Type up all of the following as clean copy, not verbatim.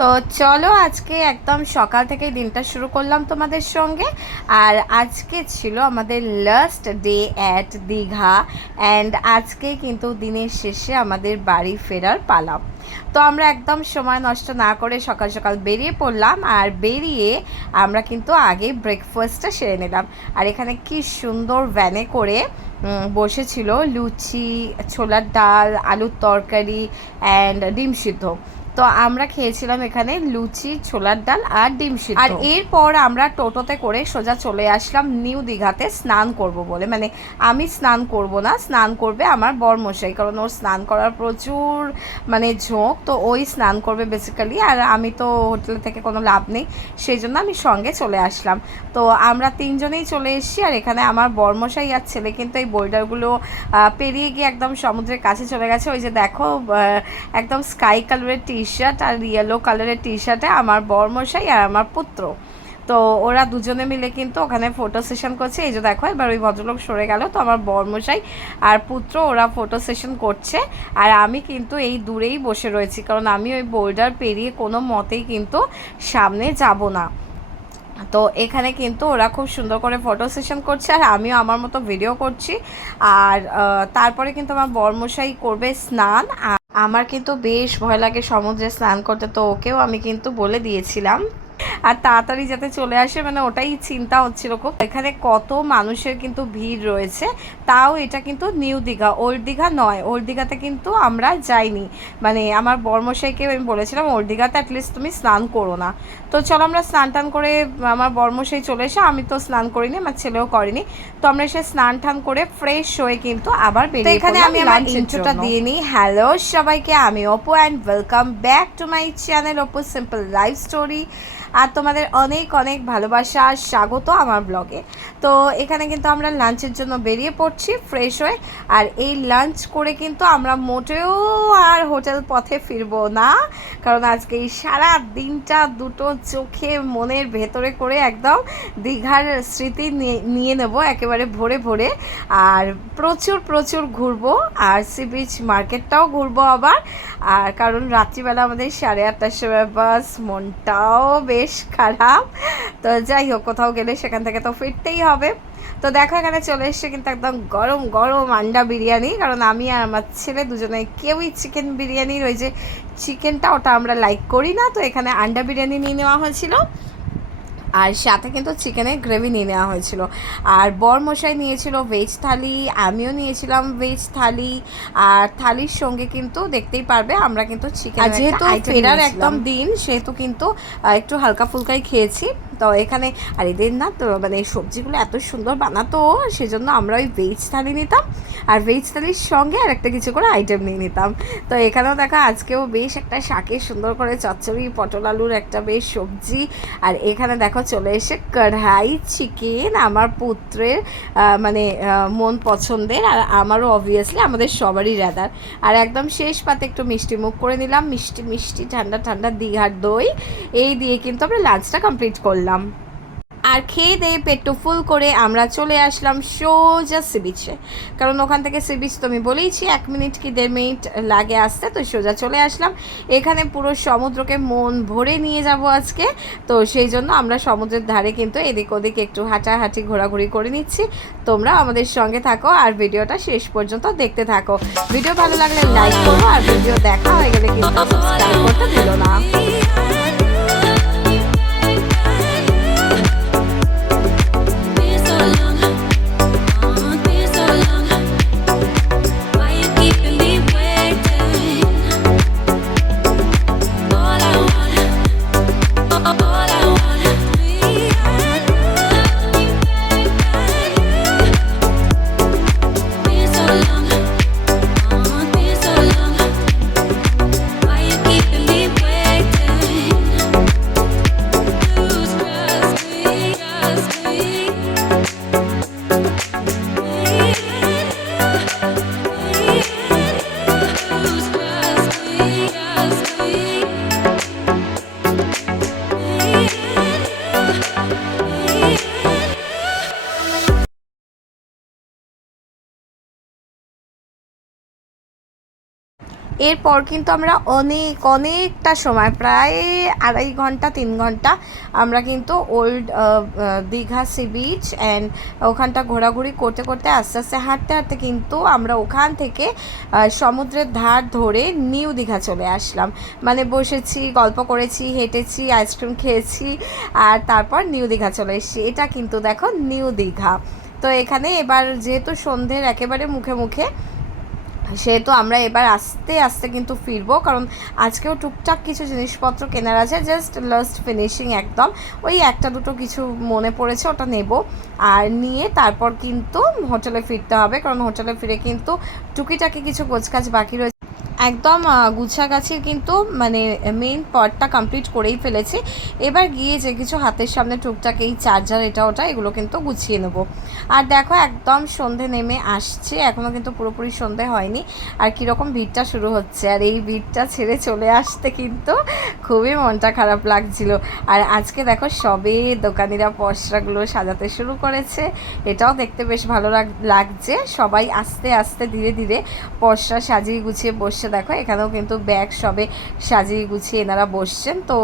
তো চলো আজকে একদম সকাল থেকে দিনটা শুরু করলাম তোমাদের সঙ্গে। আর আজকে ছিল আমাদের last day at Digha and আজকে কিন্তু দিনের শেষে আমাদের বাড়ি ফেরার পালা। তো আমরা একদম সময় নষ্ট না করে সকাল সকাল বেরিয়ে পড়লাম, আর বেরিয়ে আমরা কিন্তু আগে ব্রেকফাস্টটা সেরে নিলাম। আর এখানে কি সুন্দর ভ্যানে করে বসেছিল লুচি, ছোলার ডাল, আলুর তরকারি অ্যান্ড ডিম সিদ্ধ। তো আমরা খেয়েছিলাম এখানে লুচি, ছোলার ডাল আর ডিম সিদ্ধ। আর এরপর আমরা টোটোতে করে সোজা চলে আসলাম নিউ দীঘাতে স্নান করব বলে। মানে আমি স্নান করব না, স্নান করবে আমার বরমশাই, কারণ ওর স্নান করার প্রচুর ঝোঁক। তো ওই স্নান করবে বেসিক্যালি, আর আমি তো হোটেল থেকে কোনো লাভ নেই, সেই জন্য আমি সঙ্গে চলে আসলাম। তো আমরা তিনজনেই চলে এসেছি। আর এখানে আমার বরমশাই আর ছেলে কিন্তু এই বোল্ডারগুলো পেরিয়ে গিয়ে একদম সমুদ্রের কাছে চলে গেছে। ওই যে দেখো একদম স্কাই কালারের টি শার্ট আর ইয়েলো কালারের টি শার্টে আমার বরমশাই আর আমার পুত্র। তো ওরা দুজনে মিলে কিন্তু ওখানে ফটো সেশন করছে। এই যে দেখো এবার ওই ভদ্রলোক সরে গেল, তো আমার বরমশাই আর পুত্র ওরা ফটো সেশন করছে। আর আমি কিন্তু এই দূরেই বসে রয়েছি, কারণ আমি ওই বোল্ডার পেরিয়ে কোনো মতেই কিন্তু সামনে যাব না। তো এখানে কিন্তু ওরা খুব সুন্দর করে ফটো সেশন করছে, আর আমিও আমার মতো ভিডিও করছি। আর তারপরে কিন্তু আমার বরমশাই করবে স্নান। আমার কিন্তু বেশ ভয় লাগে সমুদ্রে স্নান করতে, তো ওকেও আমি কিন্তু বলে দিয়েছিলাম আর তাড়াতাড়ি যাতে চলে আসে, ওটাই চিন্তা হচ্ছিল খুব। এখানে কত মানুষের কিন্তু ভিড় রয়েছে। তাও এটা কিন্তু নিউ দীঘা, ওল্ড দীঘা নয়। ওল্ড দীঘাতে কিন্তু আমরা যাইনি, আমার বরমশাইকে আমি বলেছিলাম ওল্ড দীঘাতে অ্যাটলিস্ট তুমি স্নান করো না। তো চলো আমরা স্নান টান করে, আমার বরমশাই চলে এসে, আমি তো স্নান করিনি, আমার ছেলেও করেনি। তো আমরা এসে স্নান টান করে ফ্রেশ হয়ে কিন্তু আবার বেরিয়ে পড়লাম। এখানে আমি আমার ইন্ট্রোটা দিয়ে নিই। হ্যালো সবাইকে, আমি Apu and welcome back to my channel Apu simple life story. আর তোমাদের অনেক অনেক ভালোবাসা আর স্বাগত আমার ব্লগে। তো এখানে কিন্তু আমরা লাঞ্চের জন্য বেরিয়ে পড়ছি ফ্রেশ হয়ে। আর এই লাঞ্চ করে কিন্তু আমরা মোটেও আর হোটেল পথে ফিরবো না, কারণ আজকে এই সারা দিনটা দুটো চোখে মনের ভেতরে করে একদম দীঘার স্মৃতি নিয়ে নেব একেবারে ভরে ভরে। আর প্রচুর প্রচুর ঘুরবো, আর সি বিচ মার্কেটটাও ঘুরবো আবার। আর কারণ রাত্রিবেলা আমাদের 8:30টার সময় বাস, মনটাও বেশ খারাপ। তো যাই হোক, কোথাও গেলে সেখান থেকে তো ফিরতেই হবে। তো দেখো এখানে চলে এসছে কিন্তু একদম গরম গরম আন্ডা বিরিয়ানি, কারণ আমি আর আমার ছেলে দুজনে কেউই চিকেন বিরিয়ানির ওই যে চিকেনটা ওটা আমরা লাইক করি না। তো এখানে আন্ডা বিরিয়ানি নিয়ে নেওয়া হয়েছিল, আর সাথে কিন্তু চিকেনের গ্রেভি নিয়ে নেওয়া হয়েছিল। আর বরমশাই নিয়েছিল ভেজ থালি, আমিও নিয়েছিলাম ভেজ থালি। আর থালির সঙ্গে কিন্তু দেখতেই পারবে আমরা কিন্তু চিকেন, যেহেতু ফেরার একদম দিন সেহেতু কিন্তু একটু হালকা ফুলকাই খেয়েছি। তো এখানে আর এদের না তো সবজিগুলো এত সুন্দর বানাতো, সেজন্য আমরা ওই ভেজ থালি নিতাম, আর ভেজ থালির সঙ্গে আর একটা কিছু করে আইটেম নিয়ে নিতাম। তো এখানেও দেখা আজকেও বেশ একটা শাকের সুন্দর করে চচ্চড়ি, পটল আলুর একটা বেশ সবজি। আর এখানে দেখো চলে এসে কড়াই চিকেন, আমার পুত্রের মন পছন্দের, আর আমারও অবভিয়াসলি আমাদের সবারই রাদার। আর একদম শেষ পাতে একটু মিষ্টি মুখ করে নিলাম, মিষ্টি মিষ্টি ঠান্ডা ঠান্ডা দীঘার দই। এই দিয়ে কিন্তু আমরা লাঞ্চটা কমপ্লিট করলাম। আর খেয়ে দিয়ে পেট্টু ফুল করে আমরা চলে আসলাম সোজা সি বিচে, কারণ ওখান থেকে সি বিচ তো আমি বলেইছি 1 মিনিট কি 1.5 মিনিট লাগে আসতে। তো সোজা চলে আসলাম। এখানে পুরো সমুদ্রকে মন ভরে নিয়ে যাব আজকে। তো সেই জন্য আমরা সমুদ্রের ধারে কিন্তু এদিক ওদিক একটু হাঁটাহাঁটি ঘোরাঘুরি করে নিচ্ছি। তোমরা আমাদের সঙ্গে থাকো আর ভিডিওটা শেষ পর্যন্ত দেখতে থাকো। ভিডিও ভালো লাগলে লাইক করো, আর ভিডিও দেখা হয়ে গেলে কিন্তু সাবস্ক্রাইব করতে ভুলো না। এরপর কিন্তু আমরা অনেকটা সময়, প্রায় 2.5 ঘন্টা 3 ঘন্টা আমরা কিন্তু old Digha sea beach and ওখানটা ঘোরাঘুরি করতে করতে আস্তে আস্তে হাঁটতে হাঁটতে কিন্তু আমরা ওখান থেকে সমুদ্রের ধার ধরে নিউ দীঘা চলে আসলাম। মানে বসেছি, গল্প করেছি, হেঁটেছি, আইসক্রিম খেয়েছি, আর তারপর নিউ দীঘা চলে এসেছি। এটা কিন্তু দেখো নিউ দীঘা। তো এখানে এবার যেহেতু সন্ধ্যের একেবারে মুখে মুখে, সেহেতু আমরা এবার আস্তে আস্তে কিন্তু ফিরবো, কারণ আজকেও টুকটাক কিছু জিনিসপত্র কেনার আছে, জাস্ট লাস্ট ফিনিশিং একদম। ওই একটা দুটো কিছু মনে পড়েছে, ওটা নেব, আর নিয়ে তারপর কিন্তু হোটেলে ফিরতে হবে, কারণ হোটেলে ফিরে কিন্তু টুকিটাকি কিছু গোছকাজ বাকি রয়েছে। একদম গুছাগাছির কিন্তু মানে মেইন পার্টটা কমপ্লিট করেই ফেলেছি। এবার গিয়ে যে কিছু হাতের সামনে টুকটাক এই চার্জার এটা ওটা এগুলো কিন্তু গুছিয়ে নেব। আর দেখো একদম সন্ধে নেমে আসছে, এখনও কিন্তু পুরোপুরি সন্ধে হয়নি, আর কীরকম ভিড়টা শুরু হচ্ছে। আর এই ভিড়টা ছেড়ে চলে আসতে কিন্তু খুবই মনটা খারাপ লাগছিল। আর আজকে দেখো সবে দোকানিরা পসরাগুলো সাজাতে শুরু করেছে, এটাও দেখতে বেশ ভালো লাগছে। সবাই আস্তে আস্তে ধীরে ধীরে পসরা সাজিয়ে গুছিয়ে বসছে। দেখো এখানেও কিন্তু ব্যাগ সবে সাজিয়ে গুছিয়ে এনারা বসছেন। তো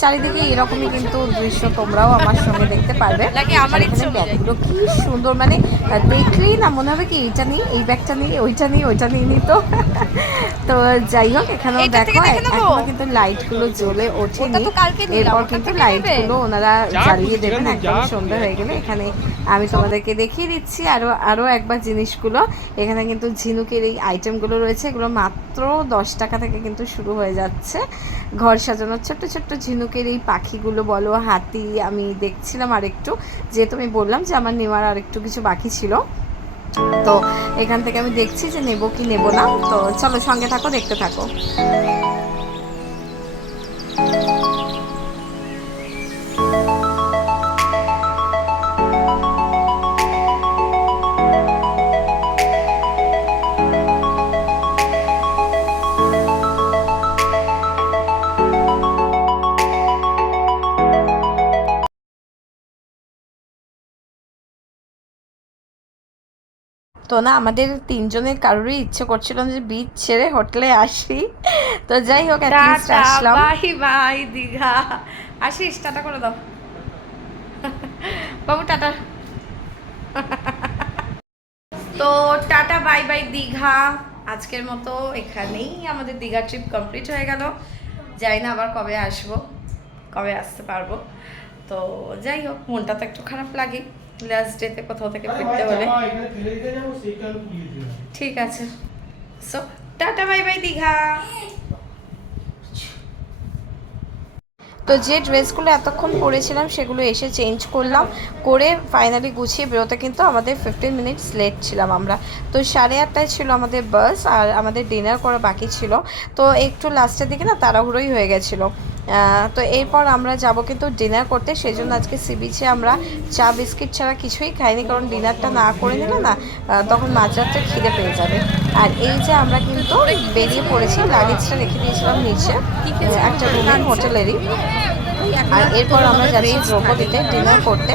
চারিদিকে এরকমই কিন্তু দৃশ্য তোমরাও আমার সঙ্গে দেখতে পারবে। আমার এখানে ব্যাগগুলো কি সুন্দর, মানে দেখলেই না মনে হবে কি এইটা নিই, এই ব্যাগটা নিই, ওইটা নিই, ওইটা নিয়ে নিত। তো যাই হোক, এখানেও দেখো এখনো কিন্তু লাইটগুলো জ্বলে ওঠেনি, এরপর কিন্তু লাইটগুলো ওনারা জ্বালিয়ে দেবেন একদম সন্ধ্যা হয়ে গেলে। এখানে আমি তোমাদেরকে দেখিয়ে দিচ্ছি আরও একবার জিনিসগুলো। এখানে কিন্তু ঝিনুকের এই আইটেমগুলো রয়েছে, এগুলো মাত্র 10 টাকা থেকে কিন্তু শুরু হয়ে যাচ্ছে। ঘর সাজানোর ছোট্ট ছোট্ট ঝিনুকের এই পাখিগুলো বলো, হাতি, আমি দেখছিলাম আরেকটু, যেহেতু আমি বললাম যে আমার নেওয়ার আরেকটু কিছু বাকি ছিল, তো এখান থেকে আমি দেখছি যে নেব কি নেব না। তো চলো সঙ্গে থাকো, দেখতে থাকো। তো না আমাদের তিনজনের কারোরই ইচ্ছে করছিল না যে বিচ ছেড়ে হোটেলে আসি। তো যাই হোক আসলাম। বাই বাই দীঘা, আসিস, টাটা করে দাও বাবু, টাটা। তো টাটা বাই বাই দীঘা, আজকের মতো এখানেই আমাদের দীঘা ট্রিপ কমপ্লিট হয়ে গেল। যাই না আবার কবে আসবো, কবে আসতে পারবো। তো যাই হোক, মনটা তো একটু খারাপ লাগে লাস্ট ডেতে কোথাও থেকে ফিরতে হলে। ঠিক আছে, so tata bye bye Digha. তো যে ড্রেসগুলো এতক্ষণ পরেছিলাম সেগুলো এসে চেঞ্জ করলাম, করে ফাইনালি গুছিয়ে বেরোতে কিন্তু আমাদের 15 মিনিটস লেট ছিলাম আমরা। তো 8:30টায় ছিল আমাদের বাস, আর আমাদের ডিনার করা বাকি ছিল। তো একটু লাস্টের দিকে না তাড়াহুড়োই হয়ে গেছিলো। তো এরপর আমরা যাব কিন্তু ডিনার করতে, সেই জন্য আজকে সি বিচে আমরা চা বিস্কিট ছাড়া কিছুই খাইনি, কারণ ডিনারটা না করে নিলে না তখন মাঝরাত্রে খিদে পেয়ে যাবে। আর এই যে আমরা কিন্তু বেরিয়ে পড়েছি, লাগেজটা রেখে দিয়েছিলাম নিচে একটা রুমের হোটেলেরই। আর এরপর আমরা যাচ্ছি দ্রৌপদীতে ডিনার করতে।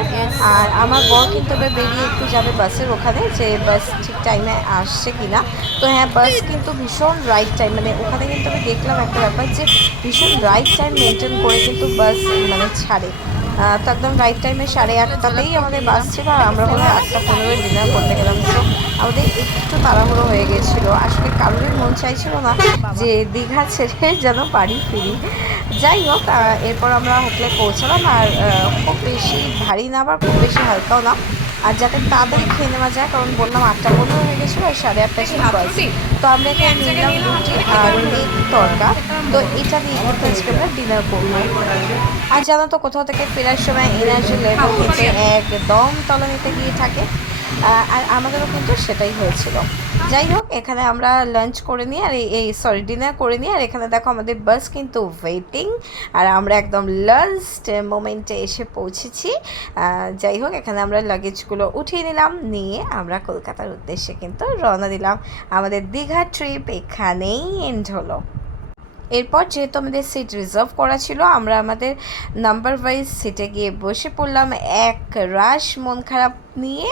আর আমার বর কিন্তু এবার বেরিয়ে একটু যাবে বাসের ওখানে, যে বাস ঠিক টাইমে আসছে কিনা। তো হ্যাঁ, বাস কিন্তু ভীষণ রাইট টাইম, মানে ওখানে কিন্তু আমি দেখলাম একটা ব্যাপার যে ভীষণ রাইট টাইম মেনটেন করে কিন্তু বাস মানে ছাড়ে। তো একদম রাইট টাইমে 8:30টাতেই আমাদের বাস ছিল, আর আমরা হলো 8:15 ডিনার করতে গেলাম। তো আমাদের একটু তাড়াহুড়ো হয়ে গেছিলো, আসলে কারোরই মন চাইছিল না যে দীঘা ছেড়ে যেন বাড়ি ফিরি। যাই হোক, এরপর আমরা হোটেলে পৌঁছালাম। আর খুব বেশি ভারী না, আবার খুব বেশি হালকাও না, আর যাতে তাড়াতাড়ি খেয়ে নেওয়া যায়, কারণ বললাম 8:15 হয়ে গেছিলো আর 8:30 ছিল বাস। তো আমরা এখানে নিলাম রুটি আর মেঘ তরকা। তো এটা দিয়ে কিন্তু আজকে আমরা ডিনার করবো। আর জানো তো কোথাও থেকে ফেরার সময় এনার্জি লেভেল কিন্তু একদম তলানিতে গিয়ে থাকে, আর আমাদেরও কিন্তু সেটাই হয়েছিল। যাই হোক, এখানে আমরা লাঞ্চ করে নিই, আর ডিনার করে নিই। আর এখানে দেখো আমাদের বাস কিন্তু ওয়েটিং, আর আমরা একদম লাস্ট মোমেন্টে এসে পৌঁছেছি। যাই হোক, এখানে আমরা লাগেজগুলো উঠিয়ে নিলাম, নিয়ে আমরা কলকাতার উদ্দেশ্যে কিন্তু রওনা দিলাম। আমাদের দীঘা ট্রিপ এখানেই এন্ড হলো। এরপর যেহেতু আমাদের সিট রিজার্ভ করা ছিল, আমরা আমাদের নাম্বার ওয়াইজ সিটে গিয়ে বসে পড়লাম এক রাশ মন খারাপ নিয়ে।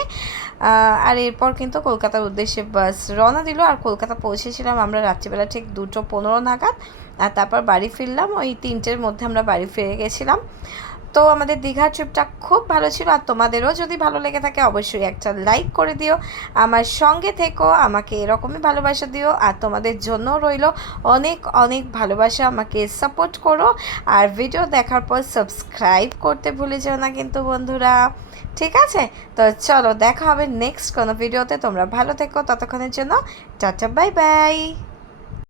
আর এরপর কিন্তু কলকাতার উদ্দেশ্যে বাস রওনা দিল। আর কলকাতা পৌঁছেছিলাম আমরা রাত্রিবেলা ঠিক 2:15 নাগাদ। আর তারপর বাড়ি ফিরলাম ওই 3টের মধ্যে আমরা বাড়ি ফিরে গেছিলাম। তো আমাদের দীঘা ট্রিপটা খুব ভালো ছিল। আর তোমাদেরও যদি ভালো লেগে থাকে অবশ্যই একটা লাইক করে দিও, আমার সঙ্গে থেকো, আমাকে এরকমই ভালোবাসা দিও। আর তোমাদের জন্য রইল অনেক অনেক ভালোবাসা, আমাকে সাপোর্ট করো। আর ভিডিও দেখার পর সাবস্ক্রাইব করতে ভুলে যেও না কিন্তু বন্ধুরা, ঠিক আছে? তো চলো দেখা হবে নেক্সট কোনো ভিডিওতে। তোমরা ভালো থেকো, ততক্ষণের জন্য টাটা বাই বাই।